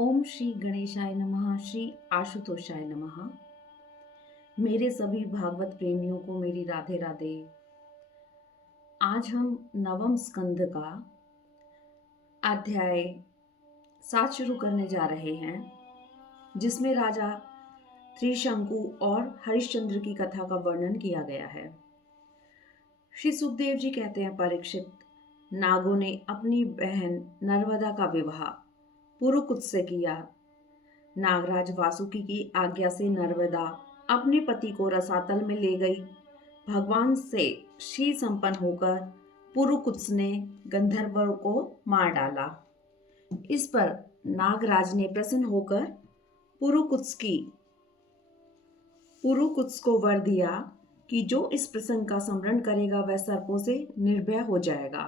ओम श्री गणेशाय नमः। श्री आशुतोषाय नमः। मेरे सभी भागवत प्रेमियों को मेरी राधे राधे। आज हम नवम स्कंद का अध्याय 7 शुरू करने जा रहे हैं, जिसमें राजा त्रिशंकु और हरिश्चंद्र की कथा का वर्णन किया गया है। श्री सुखदेव जी कहते हैं, परीक्षित, नागों ने अपनी बहन नर्मदा का विवाह पुरुकुत से किया। नागराज वासुकी की आज्ञा से नर्मदा अपने पति को रसातल में ले गई। भगवान से श्री संपन्न होकर पुरुकुत्स ने गंधर्वों को मार डाला। इस पर नागराज ने प्रसन्न होकर पुरुकुत्स को वर दिया कि जो इस प्रसंग का स्मरण करेगा वह सर्पों से निर्भय हो जाएगा।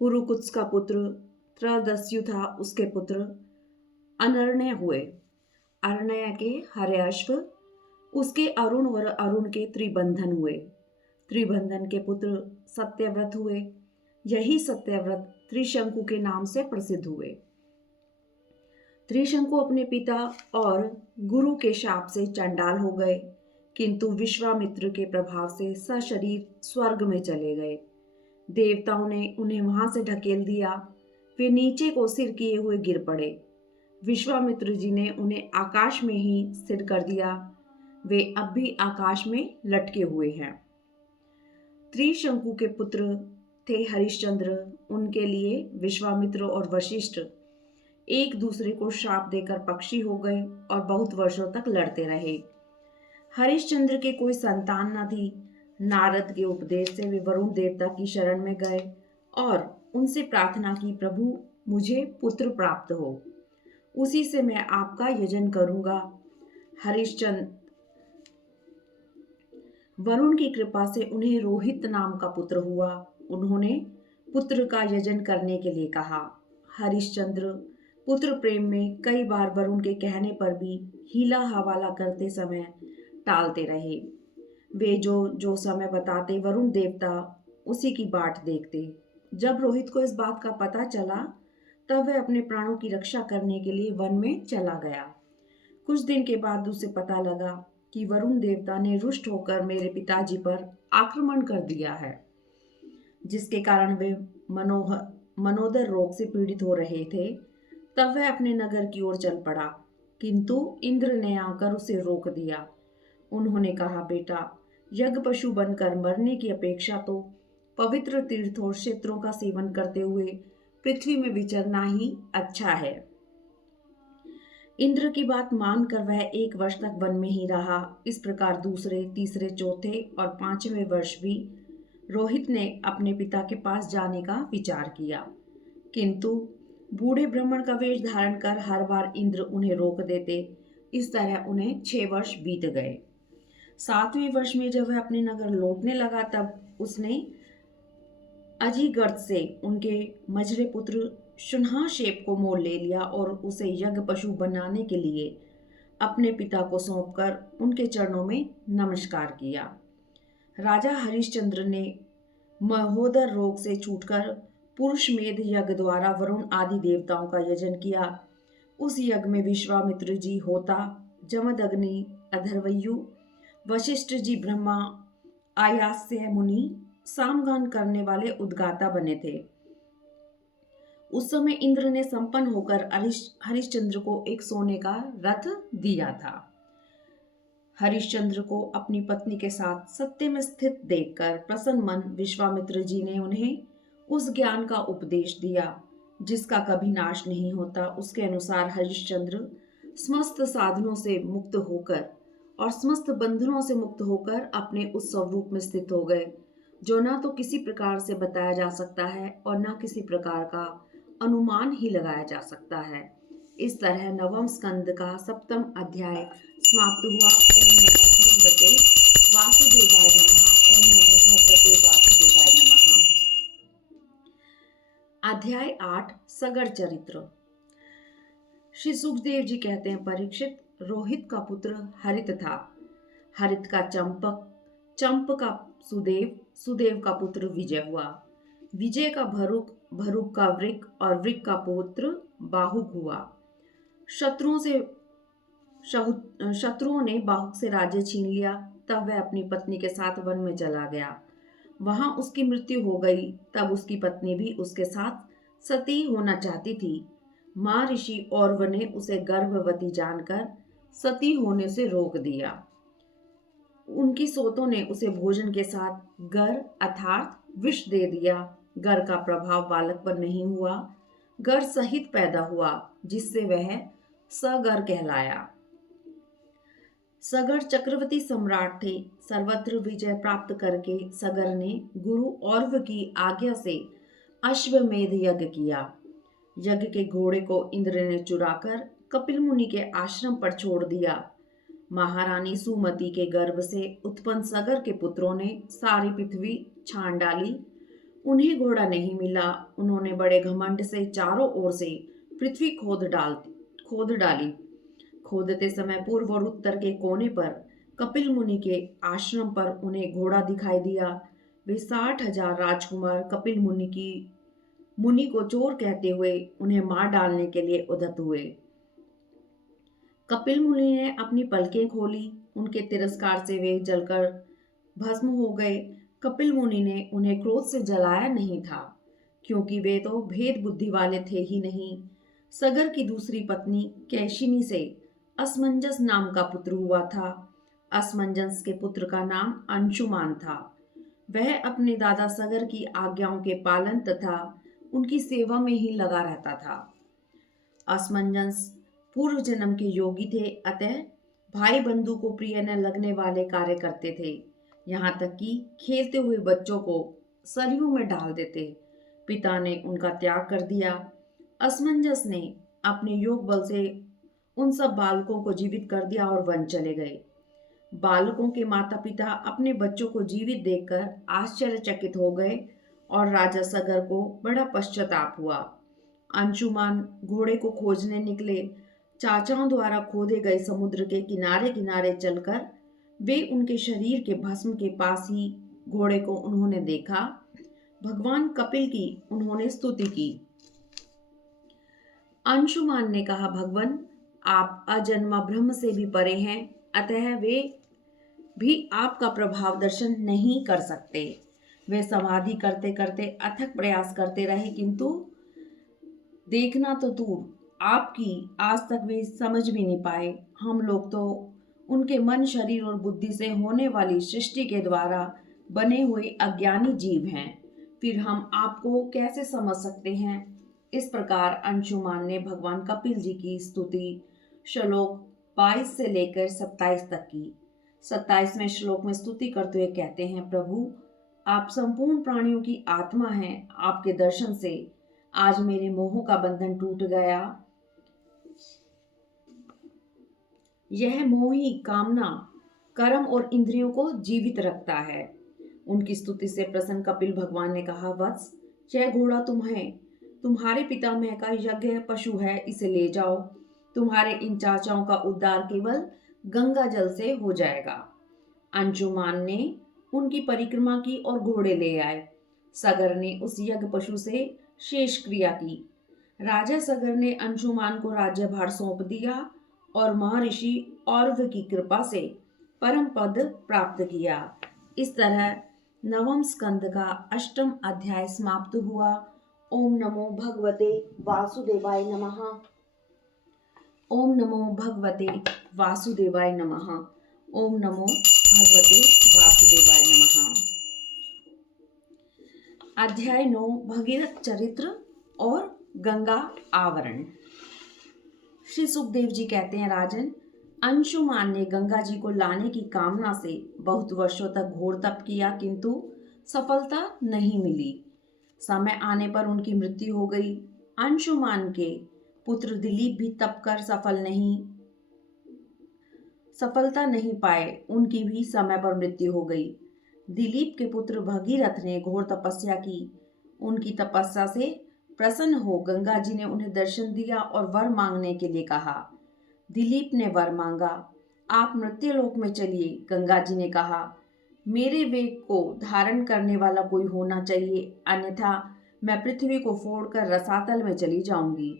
पुरुकुत्स का पुत्र त्रदस्यु था। उसके पुत्र अनर्ण्य हुए। अरण्य के हर्याश्व, उसके अरुण व अरुण के त्रिबंधन हुए। त्रिबंधन के पुत्र सत्यव्रत हुए। यही सत्यव्रत त्रिशंकु के नाम से प्रसिद्ध हुए। त्रिशंकु अपने पिता और गुरु के शाप से चंडाल हो गए, किंतु विश्वामित्र के प्रभाव से सशरीर स्वर्ग में चले गए। देवताओं ने उन्हें वहां से ढकेल दिया। वे नीचे को सिर किए हुए गिर पड़े। विश्वामित्र जी ने उन्हें आकाश में ही स्थिर कर दिया। वे अब भी आकाश में लटके हुए हैं। त्रिशंकु के पुत्र थे हरिश्चंद्र। उनके लिए विश्वामित्र और वशिष्ठ एक दूसरे को श्राप देकर पक्षी हो गए और बहुत वर्षों तक लड़ते रहे। हरिश्चंद्र के कोई संतान न थी। नारद के उपदेश से वे वरुण देवता की शरण में गए और उनसे प्रार्थना की, प्रभु मुझे पुत्र प्राप्त हो, उसी से मैं आपका यजन करूंगा। हरिश्चंद्र वरुण की कृपा से उन्हें रोहित नाम का पुत्र हुआ। उन्होंने पुत्र का यजन करने के लिए कहा। हरिश्चंद्र पुत्र प्रेम में कई बार वरुण के कहने पर भी हीला हवाला करते समय टालते रहे। वे जो समय बताते वरुण देवता उसी की बाट देखते। जब रोहित को इस बात का पता चला तब वह अपने प्राणों की रक्षा करने के लिए वन में चला गया। कुछ दिन के बाद उसे पता लगा कि वरुण देवता ने रुष्ट होकर मेरे पिताजी पर आक्रमण कर दिया है, जिसके कारण वे मनोदर रोग से पीड़ित हो रहे थे। तब वह अपने नगर की ओर चल पड़ा, किंतु इंद्र ने आकर उसे रोक दिया। उन्होंने कहा, बेटा, यज्ञ पशु बनकर मरने की अपेक्षा तो पवित्र तीर्थों क्षेत्रों का सेवन करते हुए पृथ्वी में विचरना ही अच्छा है। इंद्र की बात मानकर वह 1 वर्ष तक वन में ही रहा। इस प्रकार दूसरे, तीसरे, चौथे और 5वें वर्ष भी रोहित ने अपने पिता के पास जाने का विचार किया, किंतु बूढ़े ब्राह्मण का वेश धारण कर हर बार इंद्र उन्हें रोक देते। इस तरह उन्हें 6 वर्ष बीत गए। 7वें वर्ष में जब वह अपने नगर लौटने लगा तब उसने अजिगर्त से उनके मझले पुत्र शुन्हाशेप को मोल ले लिया और उसे यज्ञ पशु बनाने के लिए अपने पिता को सौंपकर उनके चरणों में नमस्कार किया। राजा हरिश्चंद्र ने महोदर रोग से छूटकर पुरुषमेध यज्ञ द्वारा वरुण आदि देवताओं का यजन किया। उस यज्ञ में विश्वामित्र जी होता, जमदग्नि अधर्वयु, वशिष्ठ जी ब्रह्मा, आयास्य मुनि सामगान करने वाले उद्गाता बने थे। उस समय इंद्र ने संपन्न होकर हरिश्चंद्र को एक सोने का रथ दिया था। हरिश्चंद्र को अपनी पत्नी के साथ सत्य में स्थित देखकर प्रसन्न मन विश्वामित्र जी ने उन्हें उस ज्ञान का उपदेश दिया जिसका कभी नाश नहीं होता। उसके अनुसार हरिश्चंद्र समस्त साधनों से मुक्त होकर और समस्त बंधनों से मुक्त होकर अपने उस स्वरूप में स्थित हो गए, जो ना तो किसी प्रकार से बताया जा सकता है और ना किसी प्रकार का अनुमान ही लगाया जा सकता है। इस तरह नवम स्कंद का 7वां अध्याय समाप्त हुआ। ओम नमो भगवते वासुदेवाय नमः। ओम नमो भगवते वासुदेवाय नमः। अध्याय 8 सगर चरित्र। श्री सुखदेव जी कहते हैं, परीक्षित, रोहित का पुत्र हरित था। हरित का चंपक, चंप का सुदेव, सुदेव का पुत्र विजय हुआ। विजय का भरुक, भरुक का वृक और वृक का पुत्र बाहुक हुआ। शत्रुओं से शत्रुओं ने बाहुक से राज्य छीन लिया। तब वह अपनी पत्नी के साथ वन में चला गया। वहां उसकी मृत्यु हो गई। तब उसकी पत्नी भी उसके साथ सती होना चाहती थी। मां ऋषि औरव ने उसे गर्भवती जानकर सती होने से रोक दिया। उनकी सोतों ने उसे भोजन के साथ गर अर्थात विष दे दिया। गर का प्रभाव बालक पर नहीं हुआ, गर सहित पैदा हुआ, जिससे वह सगर कहलाया। सगर चक्रवर्ती सम्राट थे। सर्वत्र विजय प्राप्त करके सगर ने गुरु औरव की आज्ञा से अश्वमेध यज्ञ किया। यज्ञ के घोड़े को इंद्र ने चुराकर कपिल मुनि के आश्रम पर छोड़ दिया। महारानी सुमति के गर्भ से उत्पन्न सगर के पुत्रों ने सारी पृथ्वी छान डाली। उन्हें घोड़ा नहीं मिला। उन्होंने बड़े घमंड से चारों ओर से पृथ्वी खोद डाली। खोदते समय पूर्व और उत्तर के कोने पर कपिल मुनि के आश्रम पर उन्हें घोड़ा दिखाई दिया। वे 60,000 राजकुमार कपिल मुनि को चोर कहते हुए उन्हें मार डालने के लिए उद्यत हुए। कपिल मुनि ने अपनी पलकें खोली। उनके तिरस्कार से वे जलकर भस्म हो गए। कपिल मुनि ने उन्हें क्रोध से जलाया नहीं था, क्योंकि वे तो भेद बुद्धि वाले थे ही नहीं। सगर की दूसरी पत्नी कैशिनी से असमंजस नाम का पुत्र हुआ था। असमंजस के पुत्र का नाम अंशुमान था। वह अपने दादा सगर की आज्ञाओं के पालन तथा उनकी सेवा में ही लगा रहता था। असमंजस पूर्व जन्म के योगी थे, अतः भाई बंधु को प्रिय न लगने वाले कार्य करते थे। यहाँ तक कि खेलते हुए बच्चों को सरयू में डाल देते। पिता ने उनका त्याग कर दिया। असमंजस ने अपने योग बल से उन सब बालकों को जीवित कर दिया और वन चले गए। बालकों के माता पिता अपने बच्चों को जीवित देखकर आश्चर्यचकित हो गए और राजा सगर को बड़ा पश्चाताप हुआ। अंशुमान घोड़े को खोजने निकले। चाचाओं द्वारा खोदे गए समुद्र के किनारे किनारे चलकर वे उनके शरीर के भस्म के पास ही घोड़े को उन्होंने देखा। भगवान कपिल की उन्होंने स्तुति की। अंशुमान ने कहा, भगवान आप अजन्मा ब्रह्म से भी परे हैं, अतः वे भी आपका प्रभाव दर्शन नहीं कर सकते। वे समाधि करते करते अथक प्रयास करते रहे, किंतु देखना तो दूर आपकी आज तक वे समझ भी नहीं पाए। हम लोग तो उनके मन, शरीर और बुद्धि से होने वाली सृष्टि के द्वारा बने हुए अज्ञानी जीव हैं, फिर हम आपको कैसे समझ सकते हैं। इस प्रकार अंशुमान ने भगवान कपिल जी की स्तुति श्लोक 22 से लेकर 27 तक की। 27वें श्लोक में स्तुति करते हुए कहते हैं, प्रभु आप संपूर्ण प्राणियों की आत्मा हैं। आपके दर्शन से आज मेरे मोह का बंधन टूट गया। यह मोह ही कामना, कर्म और इंद्रियों को जीवित रखता है। उनकी स्तुति से प्रसन्न कपिल भगवान ने कहा, वत्स यह घोड़ा तुम्हारे पितामह का यज्ञ पशु है, इसे ले जाओ। तुम्हारे इन चाचाओं का उद्धार केवल गंगा जल से हो जाएगा। अंशुमान ने उनकी परिक्रमा की और घोड़े ले आए। सगर ने उस यज्ञ पशु से शेष क्रिया की। राजा सगर ने अंशुमान को राज्यभार सौंप दिया और महर्षि औरव की कृपा से परम पद प्राप्त किया। इस तरह नवम स्कंद का अष्टम अध्याय समाप्त हुआ। ओम नमो भगवते वासुदेवाय नमः। ओम नमो भगवते वासुदेवाय नमः। ओम नमो भगवते वासुदेवाय नमः। अध्याय 9 भगीरथ चरित्र और गंगा आवरण। श्री सुखदेव जी कहते हैं, राजन अंशुमान ने गंगा जी को लाने की कामना से बहुत वर्षों तक घोर तप किया, किंतु सफलता नहीं मिली। समय आने पर उनकी मृत्यु हो गई। अंशुमान के पुत्र दिलीप भी तप कर सफलता नहीं पाए। उनकी भी समय पर मृत्यु हो गई। दिलीप के पुत्र भगीरथ ने घोर तपस्या की। उनकी तपस्या से प्रसन्न हो गंगा जी ने उन्हें दर्शन दिया और वर मांगने के लिए कहा। दिलीप ने वर मांगा, आप मृत्युलोक में चलिए। गंगा जी ने कहा, मेरे वेग को धारण करने वाला कोई होना चाहिए, अन्यथा मैं पृथ्वी को फोड़कर रसातल में चली जाऊंगी।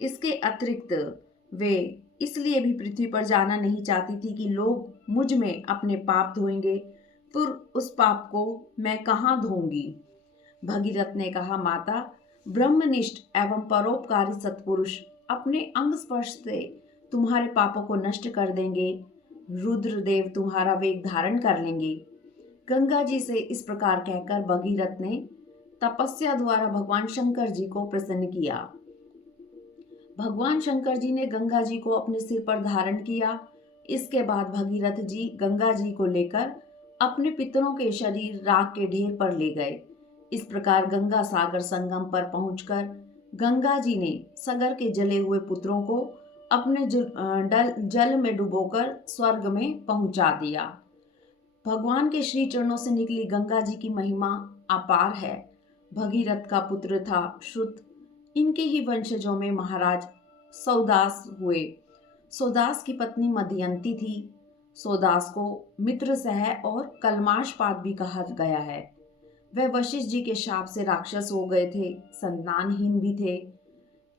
इसके अतिरिक्त वे इसलिए भी पृथ्वी पर जाना नहीं चाहती थी कि लोग मुझ में अपने पाप धोएंगे, फिर उस पाप को मैं कहाँ धोऊंगी। भगीरथ ने कहा, माता, ब्रह्मनिष्ठ एवं परोपकारी सत्पुरुष अपने अंग स्पर्श से तुम्हारे पापों को नष्ट कर देंगे। रुद्रदेव तुम्हारा वेग धारण कर लेंगे। गंगा जी से इस प्रकार कहकर भगीरथ ने तपस्या द्वारा भगवान शंकर जी को प्रसन्न किया। भगवान शंकर जी ने गंगा जी को अपने सिर पर धारण किया। इसके बाद भगीरथ जी गंगा जी को लेकर अपने पितरों के शरीर राख के ढेर पर ले गए। इस प्रकार गंगा सागर संगम पर पहुंचकर गंगा जी ने सागर के जले हुए पुत्रों को अपने जल में डुबोकर स्वर्ग में पहुंचा दिया। भगवान के श्री चरणों से निकली गंगा जी की महिमा अपार है। भगीरथ का पुत्र था श्रुत। इनके ही वंशजों में महाराज सौदास हुए। सौदास की पत्नी मदयंती थी। सौदास को मित्रसह और कलमाशपाद भी कहा गया है। वह वशिष्ठ जी के शाप से राक्षस हो गए थे, संतानहीन भी थे।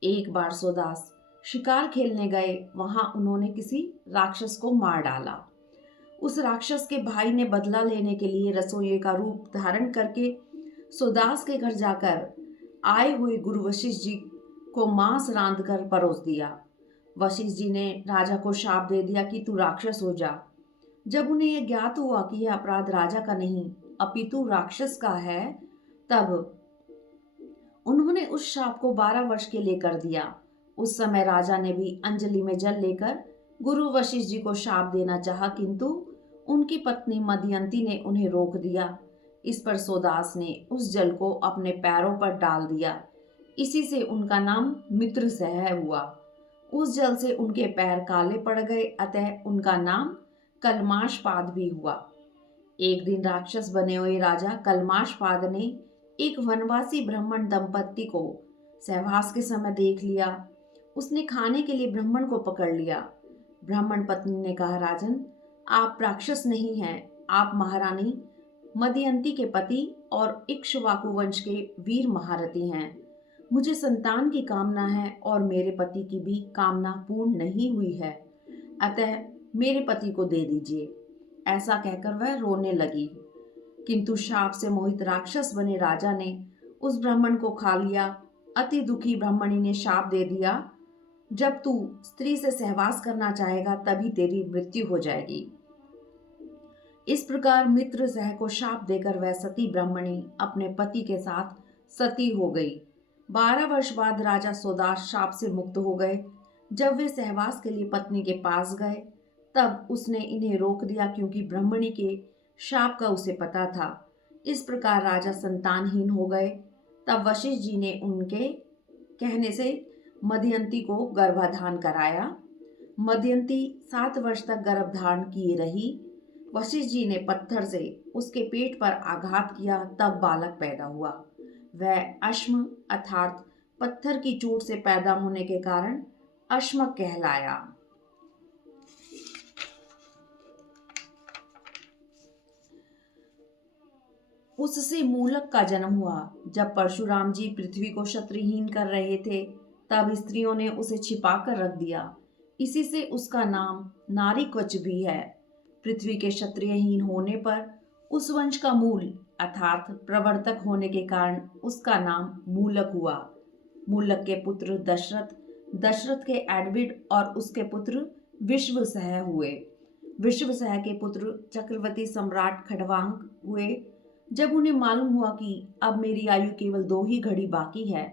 एक बार सौदास शिकार खेलने गए। वहां उन्होंने किसी राक्षस को मार डाला। उस राक्षस के भाई ने बदला लेने के लिए रसोइये का रूप धारण करके सौदास के घर जाकर आए हुए गुरु वशिष्ठ जी को मांस रांध कर परोस दिया। वशिष्ठ जी ने राजा को शाप दे दिया कि तू राक्षस हो जा। जब उन्हें यह ज्ञात हुआ कि यह अपराध राजा का नहीं अपितु राक्षस का है, तब उन्होंने उस शाप को 12 वर्ष के लिए कर दिया। उस समय राजा ने भी अंजलि में जल लेकर गुरु वशिष्ठ जी को शाप देना चाहा, किंतु उनकी पत्नी मदयंती ने उन्हें रोक दिया। इस पर सौदास ने उस जल को अपने पैरों पर डाल दिया। इसी से उनका नाम मित्रसह हुआ। उस जल से उनके पैर काले पड़ गए, अतः उनका नाम कलमाशपाद भी हुआ। एक दिन राक्षस बने हुए राजा कलमाशपाद ने एक वनवासी ब्राह्मण दंपत्ति को सहवास के समय देख लिया। उसने खाने के लिए ब्राह्मण को पकड़ लिया। ब्राह्मण पत्नी ने कहा, राजन, आप राक्षस नहीं हैं, आप महारानी मदयंती के पति और इक्ष्वाकु वंश के वीर महारथी हैं। मुझे संतान की कामना है और मेरे पति की भी कामना पूर्ण नहीं हुई है, अतः मेरे पति को दे दीजिए। ऐसा कहकर वह रोने लगी। किंतु शाप से मोहित राक्षस बने राजा ने उस ब्राह्मण को खा लिया। अति दुखी ब्राह्मणी ने शाप दे दिया, जब तू स्त्री से सहवास करना चाहेगा तभी तेरी मृत्यु हो जाएगी। इस प्रकार मित्र सह को शाप देकर वह सती ब्राह्मणी अपने पति के साथ सती हो गई। 12 वर्ष बाद राजा सौदास शाप से मुक्त हो गए। जब वे सहवास के लिए पत्नी के पास गए, तब उसने इन्हें रोक दिया, क्योंकि ब्राह्मणी के शाप का उसे पता था। इस प्रकार राजा संतानहीन हो गए। तब वशिष्ठ जी ने उनके कहने से मदयंती को गर्भाधान कराया। मदयंती 7 वर्ष तक गर्भधारण किए रही। वशिष्ठ जी ने पत्थर से उसके पेट पर आघात किया, तब बालक पैदा हुआ। वह अश्म अर्थात पत्थर की चोट से पैदा होने के कारण अश्मक कहलाया। उससे मूलक का जन्म हुआ। जब परशुराम जी पृथ्वी को क्षत्रियहीन कर रहे थे, तब स्त्रियों ने उसे छिपा कर रख दिया। इसी से उसका नाम नारीक्वच भी है। पृथ्वी के क्षत्रियहीन होने पर उस वंश का मूल अर्थात प्रवर्तक होने के कारण उसका नाम मूलक हुआ। मूलक के पुत्र दशरथ, दशरथ के एडविड और उसके पुत्र विश्वसह हुए। विश्वसह के पुत्र चक्रवर्ती सम्राट खड़वांग हुए। जब उन्हें मालूम हुआ कि अब मेरी आयु केवल 2 ही घड़ी बाकी है,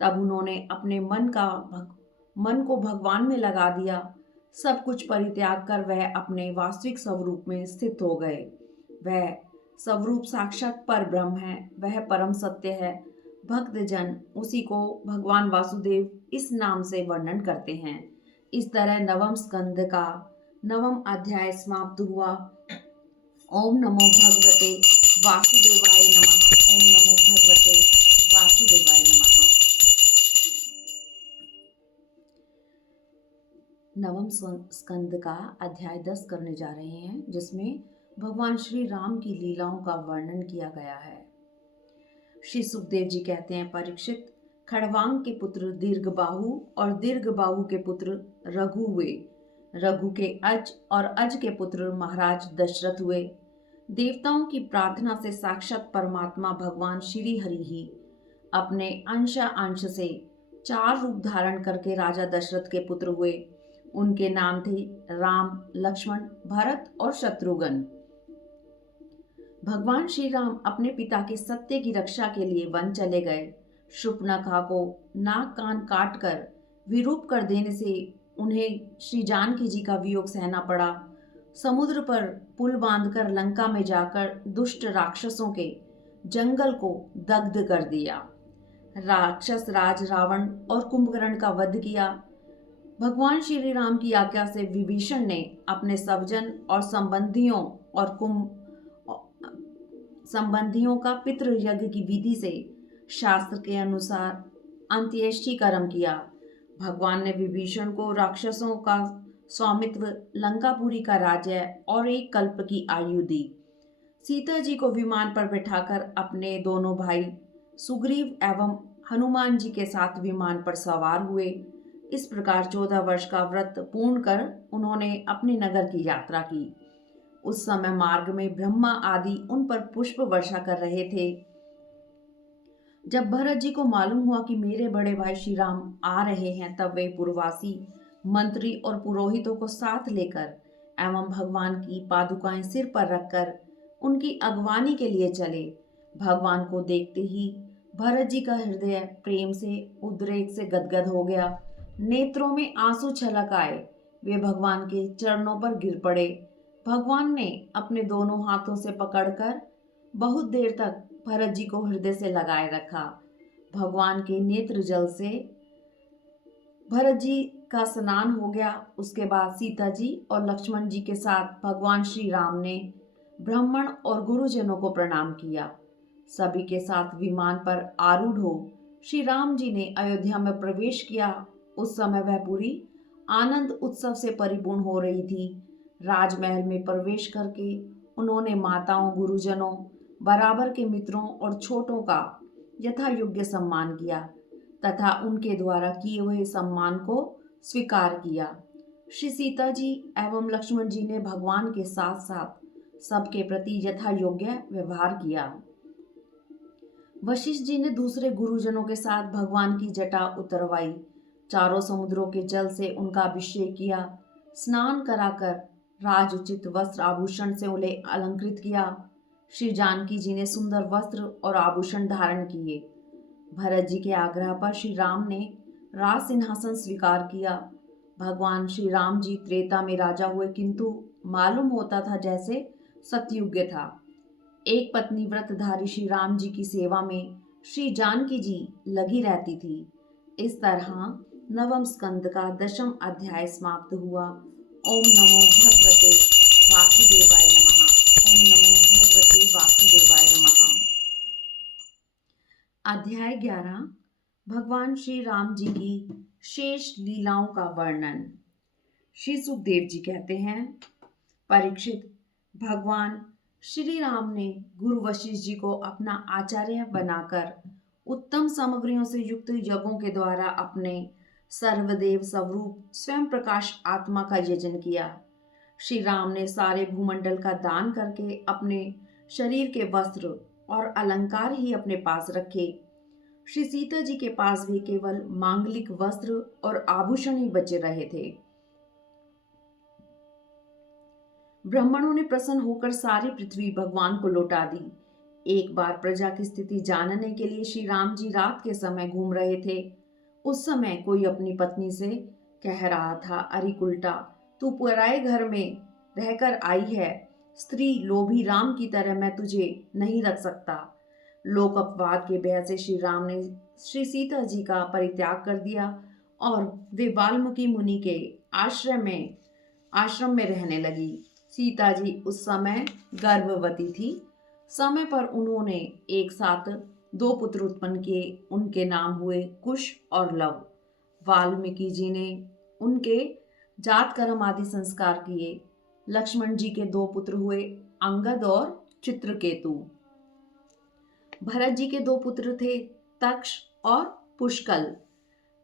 तब उन्होंने अपने मन को भगवान में लगा दिया। सब कुछ परित्याग कर वह अपने वास्तविक स्वरूप में स्थित हो गए। वह स्वरूप साक्षात पर ब्रह्म है, वह परम सत्य है। भक्तजन उसी को भगवान वासुदेव इस नाम से वर्णन करते हैं। इस तरह 9वें स्कंद का 9वां अध्याय समाप्त हुआ। ओम नमो भगवते वासुदेवाय नमः। ओम नमो भगवते वासुदेवाय नमः। 9वें स्कंद का अध्याय 10 करने जा रहे हैं, जिसमें भगवान श्री राम की लीलाओं का वर्णन किया गया है। श्री सुखदेव जी कहते हैं, परीक्षित, खड़वांग के पुत्र दीर्घबाहु और दीर्घबाहु के पुत्र रघु हुए। रघु के अज और अज के पुत्र महाराज दशरथ हुए। देवताओं की प्रार्थना से साक्षात परमात्मा भगवान श्री हरि ही अपने अंश से 4 रूप धारण करके राजा दशरथ के पुत्र हुए। उनके नाम थे राम, लक्ष्मण, भरत और शत्रुघ्न। भगवान श्री राम अपने पिता के सत्य की रक्षा के लिए वन चले गए। शूर्पणखा को नाक कान काट कर विरूप कर देने से उन्हें श्री जानकी जी का वियोग सहना पड़ा। समुद्र पर पुल बांधकर लंका में जाकर दुष्ट राक्षसों के जंगल को दग्ध कर दिया। राक्षस राज रावण और कुंभकर्ण का वध किया। भगवान श्री राम की आज्ञा से विभीषण ने अपने स्वजन और संबंधियों का पितृ यज्ञ की विधि से शास्त्र के अनुसार अंत्येष्टि कर्म किया। भगवान ने विभीषण को राक्षसों का स्वामित्व, लंकापुरी का राज्य और 1 कल्प की आयु दी। सीता जी को विमान पर बैठाकर अपने दोनों भाई सुग्रीव एवं हनुमान जी के साथ विमान पर सवार हुए। इस प्रकार 14 वर्ष का व्रत पूर्ण कर उन्होंने अपने नगर की यात्रा की। उस समय मार्ग में ब्रह्मा आदि उन पर पुष्प वर्षा कर रहे थे। जब भरत जी को मालूम हुआ कि मेरे बड़े भाई श्री राम आ रहे हैं, तब वे पुरवासी, मंत्री और पुरोहितों को साथ लेकर एवं भगवान की पादुकाएं सिर पर रखकर उनकी अगवानी के लिए चले। भगवान को देखते ही भरत जी का हृदय प्रेम से, उद्रेक से गदगद हो गया। नेत्रों में आंसू छलक आए। वे भगवान के चरणों पर गिर पड़े। भगवान ने अपने दोनों हाथों से पकड़कर बहुत देर तक भरत जी को हृदय से लगाए रखा। भगवान के नेत्र जल से भरत जी का स्नान हो गया। उसके बाद सीता जी और लक्ष्मण जी के साथ भगवान श्री राम ने ब्राह्मण और गुरुजनों को प्रणाम किया। सभी के साथ विमान पर आरूढ़ हो श्री राम जी ने अयोध्या में प्रवेश किया। उस समय वह पूरी आनंद उत्सव से परिपूर्ण हो रही थी। राजमहल में प्रवेश करके उन्होंने माताओं, गुरुजनों, बराबर के मित्रों और छोटों का यथा योग्य सम्मान किया तथा उनके द्वारा किए हुए सम्मान को स्वीकार किया। श्री सीता जी एवं लक्ष्मण जी ने भगवान के साथ साथ सबके प्रति यथा योग्य व्यवहार किया। वशिष्ठ जी ने दूसरे गुरुजनों के साथ भगवान की जटा उतरवाई। चारों समुद्रों के जल से उनका अभिषेक किया। स्नान कराकर राजोचित वस्त्र आभूषण से उन्हें अलंकृत किया। श्री जानकी जी ने सुंदर वस्त्र और आभूषण धारण किए। भरत जी के आग्रह पर श्री राम ने राज सिंहासन स्वीकार किया। भगवान श्री राम जी त्रेता में राजा हुए, किंतु मालूम होता था जैसे सतयुग था। एक पत्नी व्रतधारी श्री राम जी की सेवा में श्री जानकी जी लगी रहती थी। इस तरह 9वें स्कंद का 10वां अध्याय समाप्त हुआ। ओम नमो भगवते वासुदेवाय नमः। ओम नमो भगवते वासुदेवाय नमः। अध्याय 11 भगवान श्री राम जी की शेष लीलाओं का वर्णन। श्री सुखदेव जी कहते हैं, परीक्षित, भगवान श्री राम ने गुरु वशिष्ठ जी को अपना आचार्य बनाकर उत्तम सामग्रियों से युक्त यज्ञों के द्वारा अपने सर्वदेव स्वरूप स्वयं प्रकाश आत्मा का यजन किया। श्री राम ने सारे भूमंडल का दान करके अपने शरीर के वस्त्र और अलंकार ही अपने पास रखे। श्री सीता जी के पास भी केवल मांगलिक वस्त्र और आभूषण ही बचे रहे थे। ब्राह्मणों ने प्रसन्न होकर सारी पृथ्वी भगवान को लौटा दी। एक बार प्रजा की स्थिति जानने के लिए श्री राम जी रात के समय घूम रहे थे। उस समय कोई अपनी पत्नी से कह रहा था, अरे उल्टा, तू पराए घर में रहकर आई है। स्त्री लोभी राम की तरह मैं तुझे नहीं रख सकता। लोक अपवाद के भय से श्री राम ने श्री सीता जी का परित्याग कर दिया और वे वाल्मीकि मुनि के आश्रम में रहने लगी। सीता जी उस समय गर्भवती थी। समय पर उन्होंने एक साथ 2 पुत्र उत्पन्न किए। उनके नाम हुए कुश और लव। वाल्मीकि जी ने उनके जात कर्म आदि संस्कार किए। लक्ष्मण जी के 2 पुत्र हुए, अंगद और चित्रकेतु। भरत जी के 2 पुत्र थे, तक्ष और पुष्कल।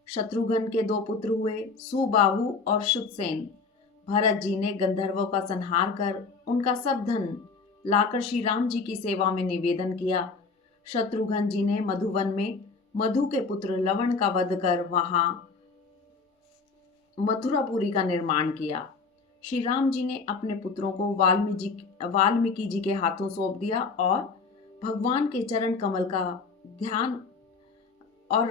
शत्रुघ्न के 2 पुत्र हुए, सुबाहु और शुतसेन। भरत जी ने गंधर्वों का संहार कर उनका सब धन लाकर श्री राम जी की सेवा में निवेदन किया। शत्रुघ्न जी ने मधुवन में मधु के पुत्र लवण का वध कर वहां मथुरापुरी का निर्माण किया। श्री राम जी ने अपने पुत्रों को वाल्मीकि जी के हाथों सौंप दिया और भगवान के चरण कमल का ध्यान और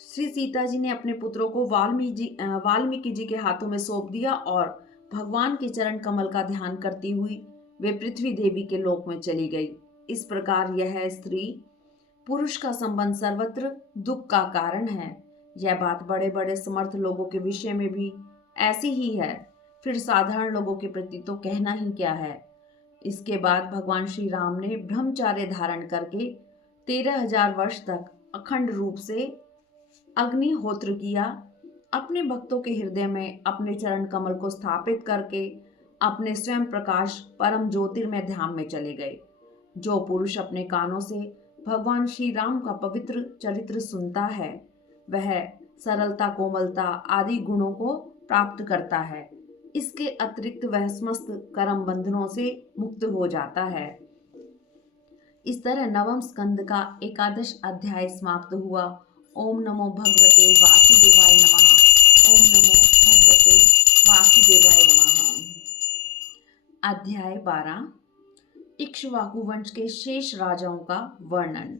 श्री सीता जी ने अपने पुत्रों को वाल्मीकि जी के हाथों में सौंप दिया और भगवान के चरण कमल का ध्यान करती हुई वे पृथ्वी देवी के लोक में चली गई। इस प्रकार यह स्त्री पुरुष का संबंध सर्वत्र दुख का कारण है। यह बात बड़े बड़े समर्थ लोगों के विषय में भी ऐसी ही है, फिर साधारण लोगों के प्रति तो कहना ही क्या है। इसके बाद भगवान श्री राम ने ब्रह्मचार्य धारण करके 13,000 वर्ष तक अखंड रूप से अग्निहोत्र किया। अपने भक्तों के हृदय में अपने चरण कमल को स्थापित करके अपने स्वयं प्रकाश परम ज्योतिर्मय धाम में चले गए। जो पुरुष अपने कानों से भगवान श्री राम का पवित्र चरित्र सुनता है वह सरलता, कोमलता आदि गुणों को प्राप्त करता है। इसके अतिरिक्त वह समस्त कर्म बंधनों से मुक्त हो जाता है। इस तरह नवम स्कंद का 11 अध्याय समाप्त हुआ। ओम नमो भगवते वासुदेवाय नमः। ओम नमो भगवते वासुदेवाय नमः। अध्याय 12 इक्ष्वाकु वंश के शेष राजाओं का वर्णन।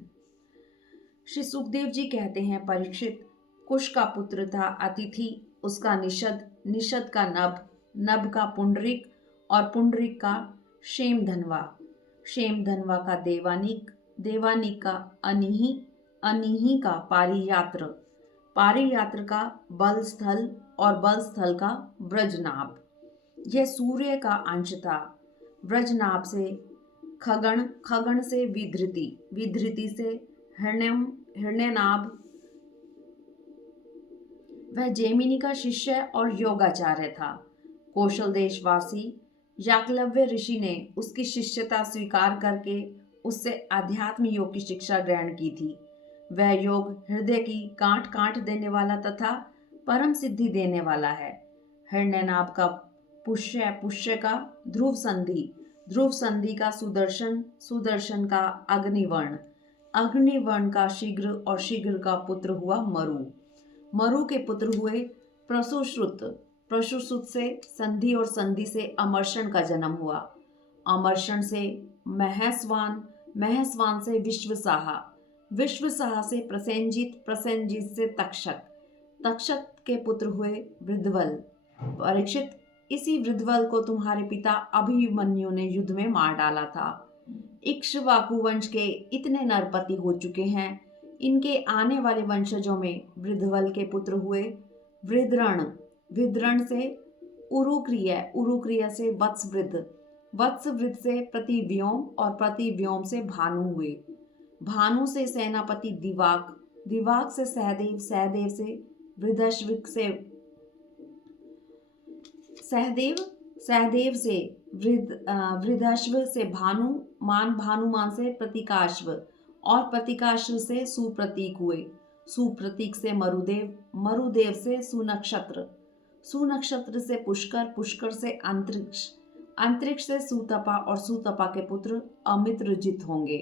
श्री सुखदेव जी कहते हैं, परीक्षित, कुश का पुत्र था अतिथि, उसका निषद, निषद का नभ, नभ का पुंडरिक और पुंडरिक का क्षेमधनवा, क्षेमधनवा का देवानिक, देवानिक का अनिहि, अनिहि का पारियात्र, पारियात्र का बलस्थल और बलस्थल का व्रजनाभ। यह सूर्य का अंश था। व्रजनाभ से खगण, खगण से विधृति, विधृति से हिरण्यम, हिरण्यनाभ। वह जैमिनी का शिष्य और योगाचार्य था। कौशल देशवासी याकलव्य ऋषि ने उसकी शिष्यता स्वीकार करके उससे आध्यात्म योग की शिक्षा ग्रहण की थी। वह योग हृदय की गांठ काट देने वाला तथा परम सिद्धि देने वाला है। हिरण्यनाभ का पुष्य, पुष्य का ध्रुव संधि, ध्रुव संधि का सुदर्शन, सुदर्शन का अग्निवर्ण, अग्निवर्ण का शीघ्र और शीघ्र का पुत्र हुआ मरु, मरु के पुत्र हुए प्रसुश्रुत, प्रसुश्रुत से संधि और संधि से अमर्षण का जन्म हुआ, अमर्षण से महस्वान, महस्वान से विश्वसाहा, विश्वसाहा से प्रसेनजित, प्रसेनजित से तक्षक, तक्षक के पुत्र हुए वृद्धवल। परीक्षित, इसी वृद्धवल को तुम्हारे पिता अभिमन्यु ने युद्ध में मार डाला था। इक्ष्वाकु वंश के इतने नरपति हो चुके हैं। इनके आने वाले वंशजों में वृद्धवल के पुत्र हुए वृद्रण, वृद्रण से उरुक्रिया, उरुक्रिया से वत्सवृद्ध, वत्सवृद्ध से प्रतिव्योम और प्रतिव्योम से भानु हुए, भानु से सेनापति दिवाक, दिवाक से सहदेव, सहदेव से वृद्धश्विक से सहदेव, सहदेव से वृद्धश्व से भानुमान, भानुमान से प्रतीकाश्व और प्रतीकाश्व से सुप्रतीक हुए, सुप्रतीक से मरुदेव, मरुदेव से सुनक्षत्र, सुनक्षत्र से पुष्कर, पुष्कर से अंतरिक्ष, अंतरिक्ष से सुतपा और सुतपा के पुत्र अमित्रजित होंगे,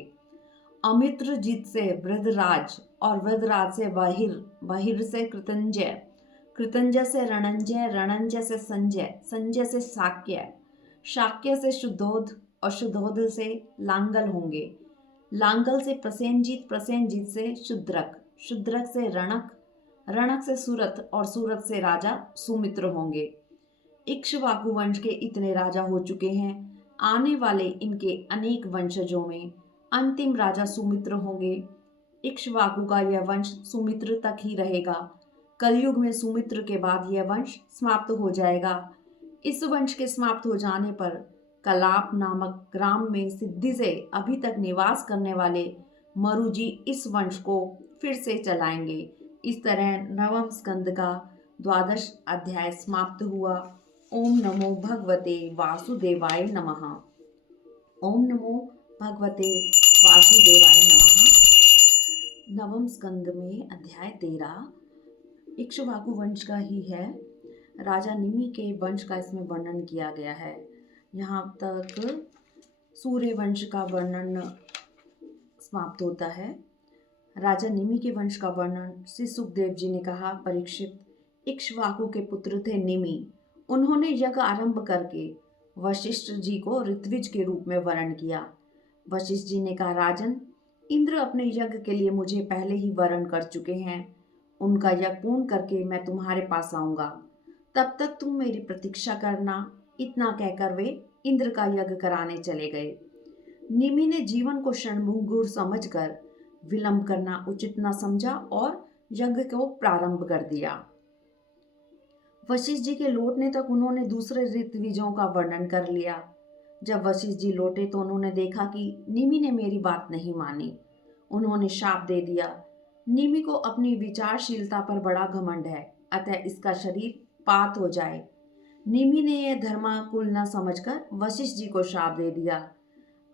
अमित्रजित से वृद्धराज और वृद्धराज से बहिर, बहिर से कृतंजय, कृतंजय से रणंजय, रणंजय से संजय, संजय से शाक्य, शाक्य से शुद्धोध और शुद्धोध से लांगल होंगे, लांगल से प्रसेनजित, प्रसेनजित से शुद्रक, शुद्रक से रणक, रणक से सूरत और सूरत से राजा सुमित्र होंगे। इक्ष्वाकु वंश के इतने राजा हो चुके हैं। आने वाले इनके अनेक वंशजों में अंतिम राजा सुमित्र होंगे। इक्ष्वाकु का यह वंश सुमित्र तक ही रहेगा। कलयुग में सुमित्र के बाद यह वंश समाप्त हो जाएगा। इस वंश के समाप्त हो जाने पर कलाप नामक ग्राम में सिद्धि से अभी तक निवास करने वाले मरुजी इस वंश को फिर से चलाएंगे। इस तरह नवम स्कंद का 12 अध्याय समाप्त हुआ। ओम नमो भगवते वासुदेवाय नमः। ओम नमो भगवते वासुदेवाय नमः। नवम स्कंद में अध्याय 13 इक्ष्वाकु वंश का ही है। राजा निमि के वंश का इसमें वर्णन किया गया है। यहाँ तक सूर्य वंश का वर्णन समाप्त होता है। राजा निमि के वंश का वर्णन श्री सुखदेव जी ने कहा, परीक्षित, इक्ष्वाकु के पुत्र थे निमि। उन्होंने यज्ञ आरंभ करके वशिष्ठ जी को ऋत्विज के रूप में वर्ण किया। वशिष्ठ जी ने कहा, राजन, इंद्र अपने यज्ञ के लिए मुझे पहले ही वर्ण कर चुके हैं। उनका यज्ञ पूर्ण करके मैं तुम्हारे पास आऊंगा, तब तक तुम मेरी प्रतीक्षा करना। इतना कहकर वे इंद्र का यज्ञ कराने चले गए। निमि ने जीवन को क्षणभंगुर समझकर विलंब करना उचित न समझा और यज्ञ को प्रारंभ कर दिया। वशिष्ठ जी के लौटने तक उन्होंने दूसरे ऋत्विजों का वर्णन कर लिया। जब वशिष्ठ जी लौटे तो उन्होंने देखा कि निमि ने मेरी बात नहीं मानी। उन्होंने शाप दे दिया, निमि को अपनी विचारशीलता पर बड़ा घमंड है, अतः इसका शरीर पात हो जाए। निमि ने यह धर्माकुल न समझकर वशिष्ठ जी को शाप दे दिया,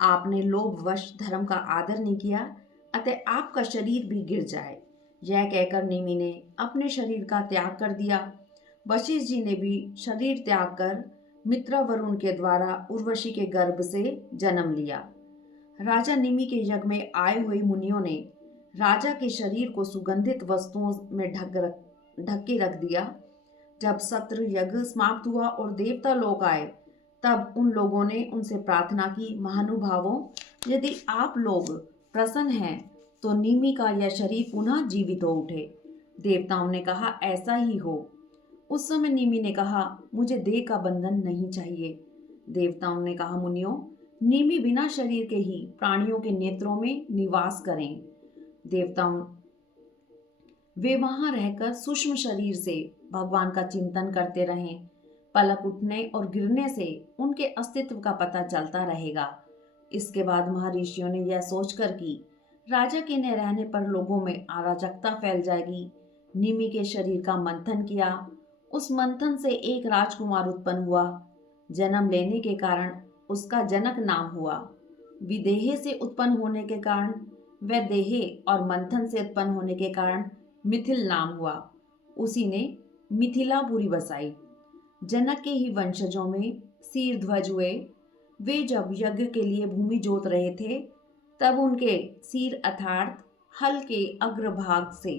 आपने लोभवश धर्म का आदर नहीं किया, अतः आपका शरीर भी गिर जाए। यह कहकर निमि ने अपने शरीर का त्याग कर दिया। वशिष्ठ जी ने भी शरीर त्याग कर मित्र वरुण के द्वारा उर्वशी के गर्भ से जन्म लिया। राजा निमि के यज्ञ में आए हुए मुनियों ने राजा के शरीर को सुगंधित वस्तुओं में ढक के रख दिया। जब सत्र यज्ञ समाप्त हुआ और देवता लोग आए, तब उन लोगों ने उनसे प्रार्थना की, महानुभावों, यदि आप लोग प्रसन्न हैं तो निमि का यह शरीर पुनः जीवित हो उठे। देवताओं ने कहा, ऐसा ही हो। उस समय निमि ने कहा, मुझे देह का बंधन नहीं चाहिए। देवताओं ने कहा, मुनियों, निमि बिना शरीर के ही प्राणियों के नेत्रों में निवास करें। देवताओं वे वहां रहकर सूक्ष्म शरीर से भगवान का चिंतन करते रहें। पलक उठने और गिरने से उनके अस्तित्व का पता चलता रहेगा। इसके बाद महर्षियों ने यह सोचकर कि राजा के न रहने पर लोगों में अराजकता फैल जाएगी, निमि के शरीर का मंथन किया। उस मंथन से एक राजकुमार उत्पन्न हुआ। जन्म लेने के कारण उसका जनक नाम हुआ। विदेह से उत्पन्न होने के कारण वैदेही और मंथन से उत्पन्न होने के कारण मिथिल नाम हुआ। उसी ने मिथिलापुरी बसाई। जनक के ही वंशजों में शीरध्वज हुए। वे जब यज्ञ के लिए भूमि जोत रहे थे, तब उनके सिर अर्थात हल के अग्रभाग से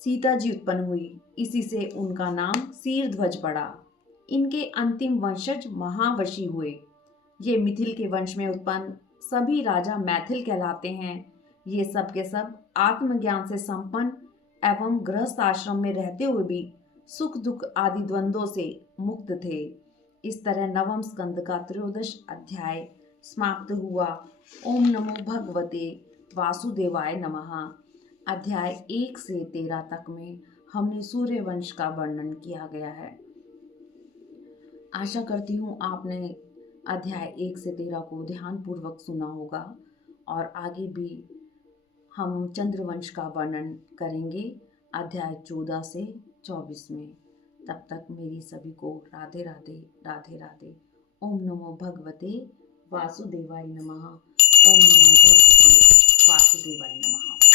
सीता जी उत्पन्न हुई। इसी से उनका नाम शीरध्वज पड़ा। इनके अंतिम वंशज महावशी हुए। ये मिथिल के वंश में उत्पन्न सभी राजा मैथिल कहलाते हैं। ये सब के सब आत्मज्ञान से संपन्न एवं गृहस्थ आश्रम में रहते हुए भी सुख दुख आदि द्वंद्वों से मुक्त थे। इस तरह नवम स्कंद का 13 अध्याय समाप्त हुआ। ओम नमो भगवते वासुदेवाय नमः। अध्याय 1 से 13 तक में हमने सूर्य वंश का वर्णन किया गया है। आशा करती हूँ आपने अध्याय 1 से 13 को ध्यानपूर्वक सुना होगा और आगे भी हम चंद्रवंश का वर्णन करेंगे अध्याय 14 से 24 में। तब तक मेरी सभी को राधे राधे राधे राधे। ओम नमो भगवते वासुदेवाय नमः। ओम नमो भगवते वासुदेवाय नमः।